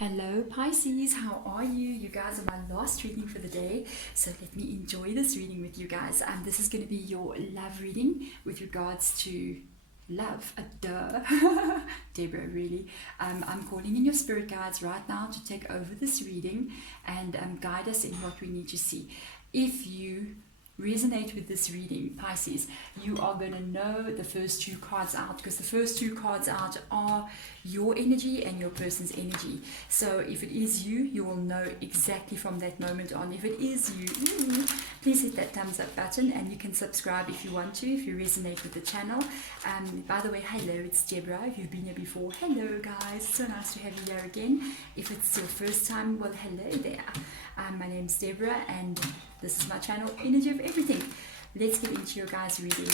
Hello Pisces, how are you? You guys are my last reading for the day, so let me enjoy this reading with you guys. This is going to be your love reading with regards to love. Duh. Deborah, really. I'm calling in your spirit guides right now to take over this reading and guide us in what we need to see. If you resonate with this reading, Pisces, you are going to know the first two cards out, because the first two cards out are your energy and your person's energy. So if it is you, you will know exactly from that moment on. If it is you, please hit that thumbs up button, and you can subscribe if you want to, if you resonate with the channel. By the way, hello, it's Deborah. If you've been here before, hello guys, so nice to have you here again. If it's your first time, well, hello there. My name's Deborah, and this is my channel, Energy of Everything. Let's get into your guys' reading.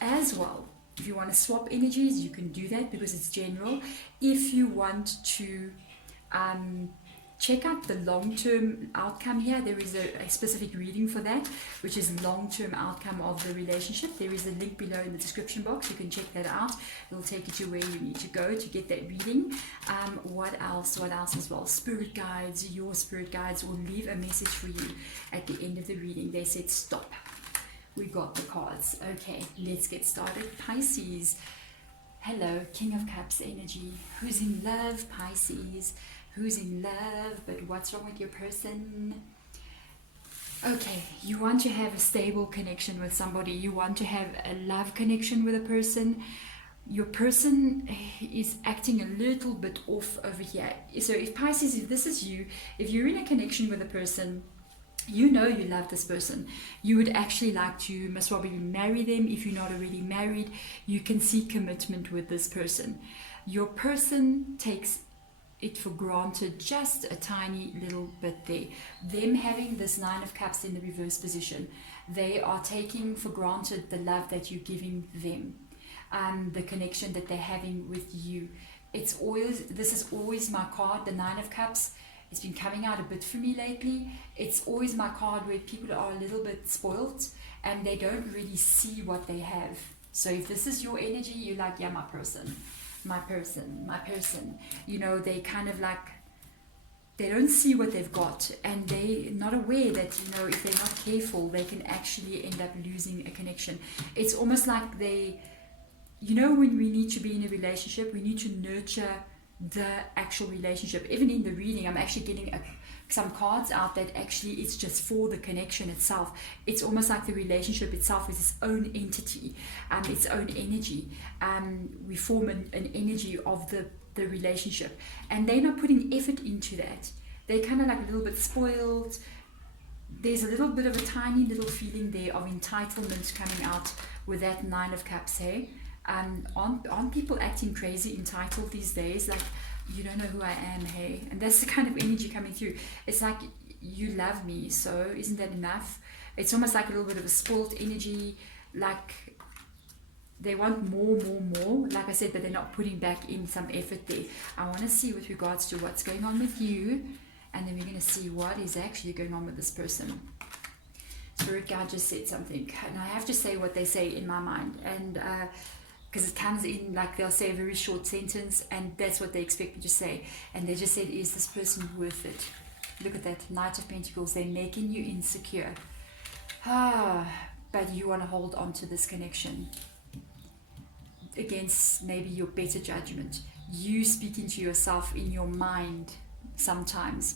As well, if you want to swap energies, you can do that because it's general. If you want to check out the long-term outcome here, there is a specific reading for that, which is long-term outcome of the relationship. There is a link below in the description box. You can check that out. It'll take you to where you need to go to get that reading. What else as well? Spirit guides, your spirit guides will leave a message for you at the end of the reading. They said stop. We got the cards. Okay, let's get started. Pisces. Hello, King of Cups energy. Who's in love, Pisces? Who's in love, but what's wrong with your person? Okay, you want to have a stable connection with somebody. You want to have a love connection with a person. Your person is acting a little bit off over here. So if Pisces, if this is you, if you're in a connection with a person, you know you love this person. You would actually like to most probably marry them. If you're not already married, you can see commitment with this person. Your person takes it for granted just a tiny little bit there. Them having this Nine of Cups in the reverse position, they are taking for granted the love that you're giving them, the connection that they're having with you. This is always my card, the Nine of Cups. It's been coming out a bit for me lately. It's always my card where people are a little bit spoilt and they don't really see what they have. So if this is your energy, you're like, yeah, my person. You know, they kind of like, they don't see what they've got, and they're not aware that, you know, if they're not careful, they can actually end up losing a connection. It's almost like they, you know, when we need to be in a relationship, we need to nurture the actual relationship. Even in the reading, I'm actually getting some cards out that actually it's just for the connection itself. It's almost like the relationship itself is its own entity, its own energy. We form an energy of the relationship, and they're not putting effort into that. They're kind of like a little bit spoiled. There's a little bit of a tiny little feeling there of entitlement coming out with that Nine of Cups, hey? Aren't people acting crazy entitled these days? Like, you don't know who I am, hey? And that's the kind of energy coming through. It's like, you love me, so isn't that enough? It's almost like a little bit of a spoiled energy, like they want more. Like I said, but they're not putting back in some effort there. I want to see with regards to what's going on with you, and then we're going to see what is actually going on with this person. Spirit guide just said something, and I have to say what they say in my mind, and because it comes in like they'll say a very short sentence, and that's what they expect me to say. And they just said, is this person worth it? Look at that, Knight of Pentacles. They're making you insecure. But you want to hold on to this connection against maybe your better judgment. You speaking to yourself in your mind sometimes.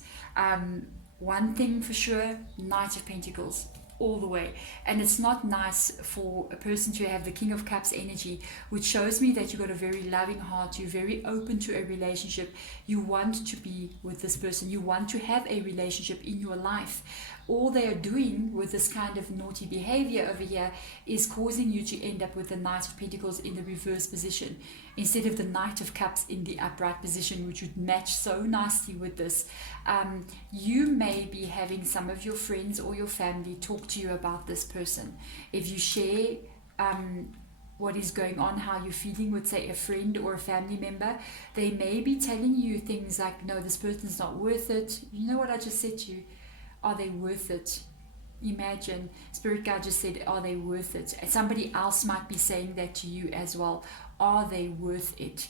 One thing for sure, Knight of Pentacles all the way. And it's not nice for a person to have the King of Cups energy, which shows me that you've got a very loving heart. You're very open to a relationship. You want to be with this person. You want to have a relationship in your life. All they are doing with this kind of naughty behavior over here is causing you to end up with the Knight of Pentacles in the reverse position instead of the Knight of Cups in the upright position, which would match so nicely with this. You may be having some of your friends or your family talk to you about this person. If you share what is going on, how you're feeling with, say, a friend or a family member, they may be telling you things like, no, this person's not worth it. You know what I just said to you? Are they worth it? Imagine, Spirit Guide just said, are they worth it? And somebody else might be saying that to you as well. Are they worth it?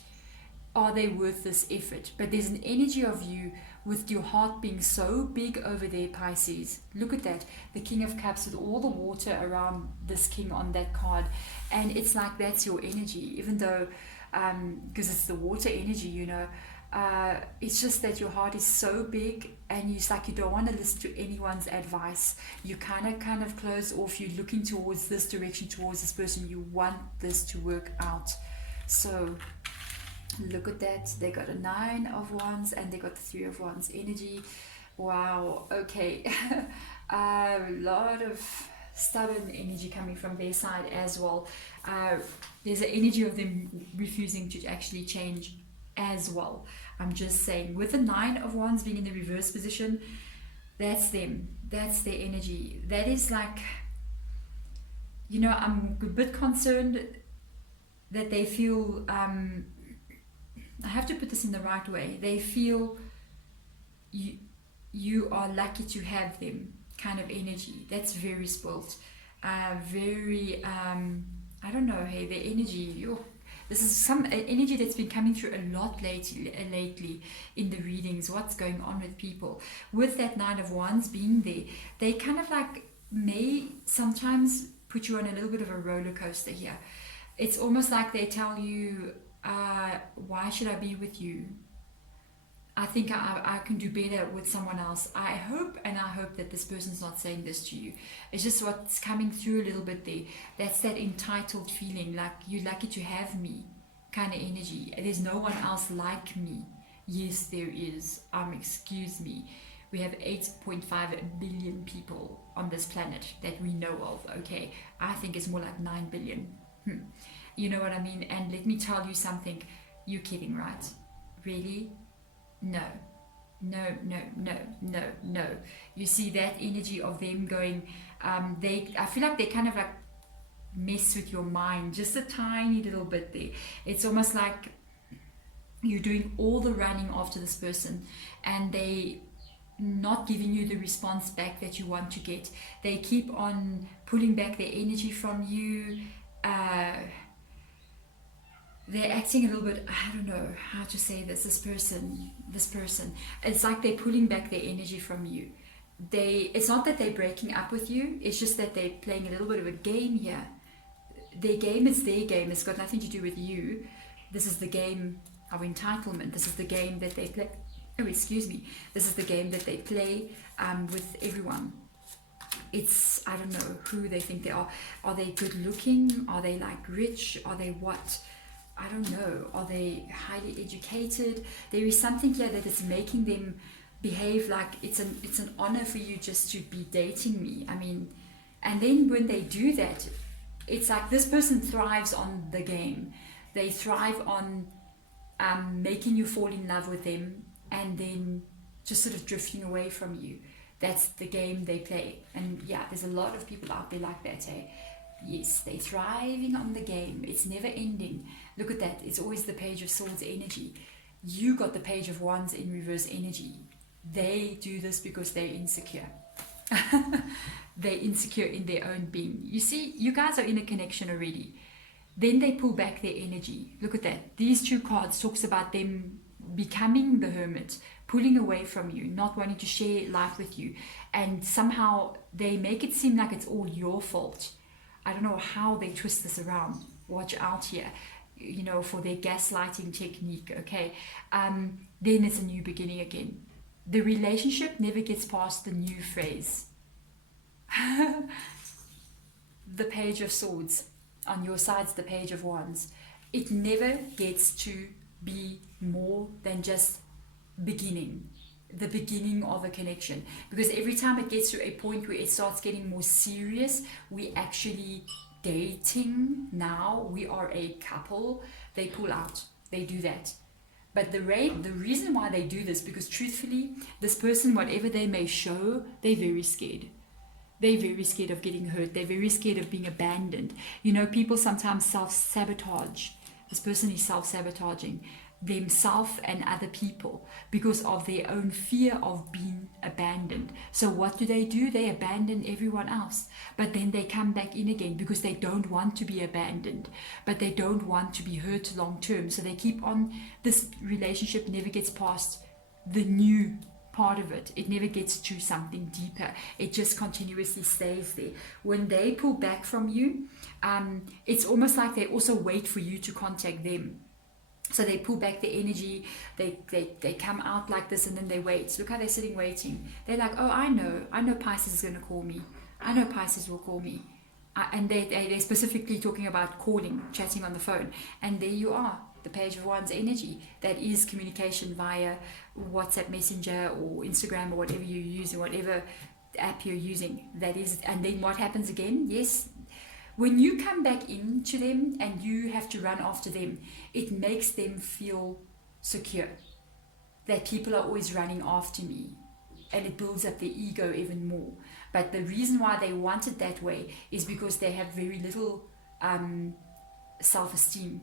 are they worth this effort? But there's an energy of you with your heart being so big over there, Pisces. Look at that. The King of Cups with all the water around this king on that card. And it's like that's your energy, even though, because it's the water energy, you know. It's just that your heart is so big, and it's like you don't want to listen to anyone's advice. You kind of close off. You're looking towards this direction, towards this person. You want this to work out. So look at that. They got a 9 of Wands and they got the 3 of Wands energy. Wow. Okay. A lot of stubborn energy coming from their side as well. There's an energy of them refusing to actually change as well. I'm just saying, with the 9 of Wands being in the reverse position, that's them. That's their energy. That is like, you know, I'm a bit concerned that they feel, I have to put this in the right way. They feel you are lucky to have them kind of energy. That's very spoilt. Very, I don't know, hey, their energy, this is some energy that's been coming through a lot lately in the readings. What's going on with people? With that 9 of Wands being there, they kind of like may sometimes put you on a little bit of a roller coaster here. It's almost like they tell you, why should I be with you? I think I can do better with someone else. I hope that this person's not saying this to you. It's just what's coming through a little bit there. That's that entitled feeling, like you're lucky to have me kind of energy. There's no one else like me. Yes, there is. Excuse me. We have 8.5 billion people on this planet that we know of, okay? I think it's more like 9 billion. You know what I mean? And let me tell you something. You're kidding, right? Really? No. You see that energy of them going, I feel like they kind of like mess with your mind just a tiny little bit there. It's almost like you're doing all the running after this person and they not giving you the response back that you want to get. They keep on pulling back their energy from you. They're acting a little bit, I don't know how to say this person, it's like they're pulling back their energy from you. It's not that they're breaking up with you, it's just that they're playing a little bit of a game here. Their game is their game, it's got nothing to do with you. This is the game of entitlement, this is the game that they play, this is the game that they play with everyone. It's, I don't know who they think they are. Are they good looking? Are they like rich? Are they what? I don't know. Are they highly educated? There is something here that is making them behave like it's an honor for you just to be dating me. I mean, and then when they do that, it's like this person thrives on the game. They thrive on making you fall in love with them and then just sort of drifting away from you. That's the game they play. And yeah, there's a lot of people out there like that, eh? Yes, they're thriving on the game. It's never ending. Look at that. It's always the Page of Swords energy. You got the Page of Wands in reverse energy. They do this because they're insecure. They're insecure in their own being. You see, you guys are in a connection already. Then they pull back their energy. Look at that. These 2 cards talks about them becoming the hermit, pulling away from you, not wanting to share life with you. And somehow they make it seem like it's all your fault. I don't know how they twist this around. Watch out here, you know, for their gaslighting technique, okay? Then it's a new beginning again. The relationship never gets past the new phrase. The Page of Swords. On your side's the Page of Wands. It never gets to be more than just beginning. The beginning of a connection, because every time it gets to a point where it starts getting more serious, we actually dating now, we are a couple, they pull out, they do that. But the reason why they do this, because truthfully, this person, whatever they may show, they're very scared. They're very scared of getting hurt. They're very scared of being abandoned. You know, people sometimes self-sabotage. This person is self-sabotaging themselves and other people because of their own fear of being abandoned. So what do? They abandon everyone else, but then they come back in again because they don't want to be abandoned, but they don't want to be hurt long term. So they keep on. This relationship never gets past the new part of it. It never gets to something deeper. It just continuously stays there. When they pull back from you, it's almost like they also wait for you to contact them. So they pull back the energy, they come out like this, and then they wait. Look how they're sitting waiting. They're like, oh, I know Pisces is going to call me. I know Pisces will call me. And they're specifically talking about calling, chatting on the phone. And there you are, the Page of Wands energy. That is communication via WhatsApp Messenger or Instagram or whatever you're using, whatever app you're using. That is, and then what happens again? Yes, when you come back into them and you have to run after them, it makes them feel secure. That people are always running after me. And it builds up their ego even more. But the reason why they want it that way is because they have very little self-esteem.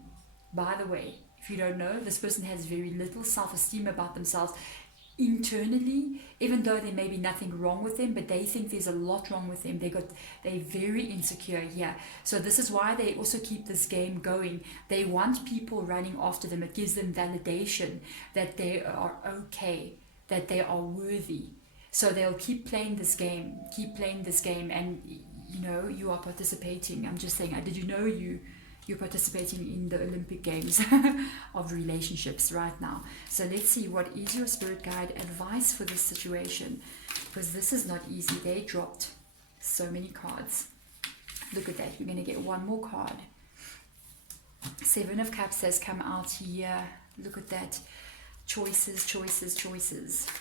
By the way, if you don't know, this person has very little self-esteem about themselves internally, even though there may be nothing wrong with them, but they think there's a lot wrong with them. They're very insecure here. So this is why they also keep this game going. They want people running after them. It gives them validation that they are okay, that they are worthy. So they'll keep playing this game, and you know, you are participating. I'm just saying, did you know you're participating in the Olympic Games of relationships right now? So let's see, what is your spirit guide advice for this situation? Because this is not easy. They dropped so many cards. Look at that. You're going to get one more card. Seven of Cups has come out here. Look at that. Choices.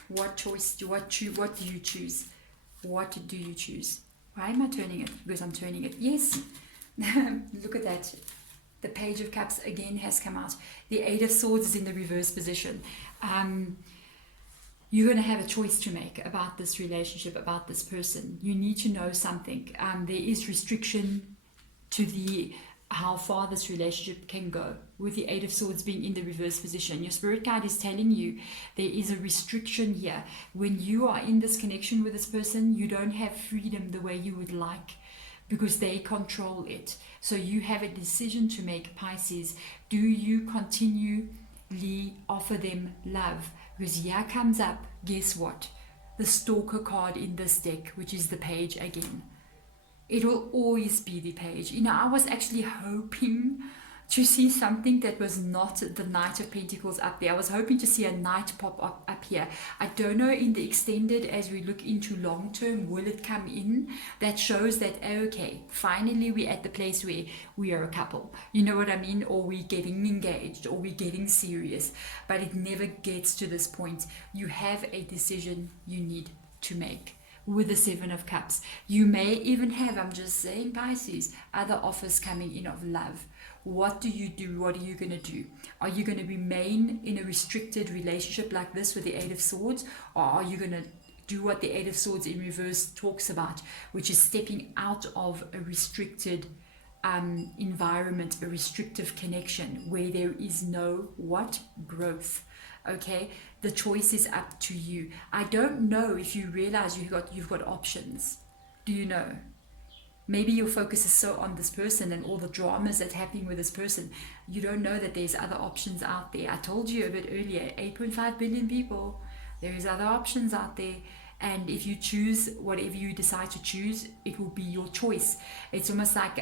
What do you choose? What do you choose? Why am I turning it? Because I'm turning it. Yes. Look at that. The Page of Cups again has come out. The Eight of Swords is in the reverse position. You're going to have a choice to make about this relationship, about this person. You need to know something. There is restriction to how far this relationship can go, with the Eight of Swords being in the reverse position. Your spirit guide is telling you there is a restriction here. When you are in this connection with this person, you don't have freedom the way you would like, because they control it. So you have a decision to make, Pisces. Do you continually offer them love? Because here comes up, guess what? The Stalker card in this deck, which is the Page again. It will always be the Page. You know, I was actually hoping to see something that was not the Knight of Pentacles up there. I was hoping to see a Knight pop up here. I don't know in the extended, as we look into long term, will it come in? That shows that, okay, finally we're at the place where we are a couple. You know what I mean? Or we're getting engaged, or we're getting serious. But it never gets to this point. You have a decision you need to make. With the Seven of Cups, you may even have, I'm just saying, Pisces, other offers coming in of love. What do you do? What are you going to do? Are you going to remain in a restricted relationship like this with the Eight of Swords? Or are you going to do what the Eight of Swords in reverse talks about, which is stepping out of a restricted environment, a restrictive connection where there is no what? Growth. Okay, the choice is up to you. I don't know if you realize you've got options. Do you know? Maybe your focus is so on this person and all the dramas that's happening with this person. You don't know that there's other options out there. I told you a bit earlier, 8.5 billion people. There is other options out there. And if you choose whatever you decide to choose, it will be your choice. It's almost like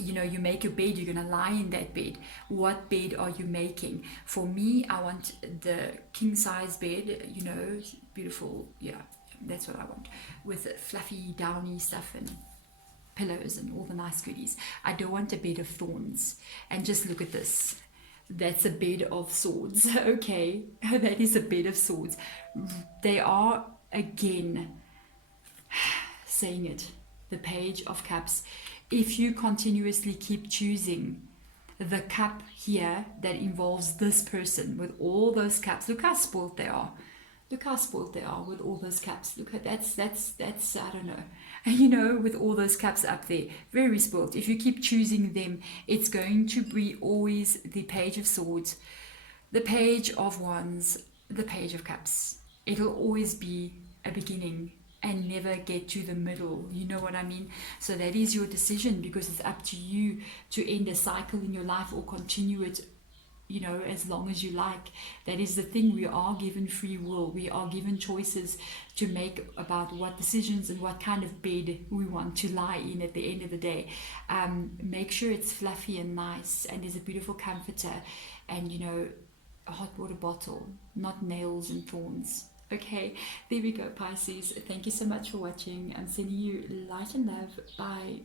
you know, you make your bed, you're going to lie in that bed. What bed are you making? For me, I want the king size bed, you know, beautiful. Yeah, that's what I want, with fluffy, downy stuff and pillows and all the nice goodies. I don't want a bed of thorns. And just look at this. That's a bed of swords. Okay, that is a bed of swords. They are, again, saying it. The Page of Cups. If you continuously keep choosing the cup here that involves this person with all those cups, look how spoiled they are. Look how spoiled they are with all those cups. Look at that's I don't know. You know, with all those cups up there, very spoiled. If you keep choosing them, it's going to be always the Page of Swords, the Page of Wands, the Page of Cups. it'll always be a beginning and never get to the middle. You know what I mean? So that is your decision, because it's up to you to end a cycle in your life or continue it, you know, as long as you like. That is the thing. We are given free will. We are given choices to make about what decisions and what kind of bed we want to lie in at the end of the day. Make sure it's fluffy and nice, and there's a beautiful comforter, and, you know, a hot water bottle, not nails and thorns. Okay, there we go, Pisces. Thank you so much for watching. I'm sending you light and love. Bye.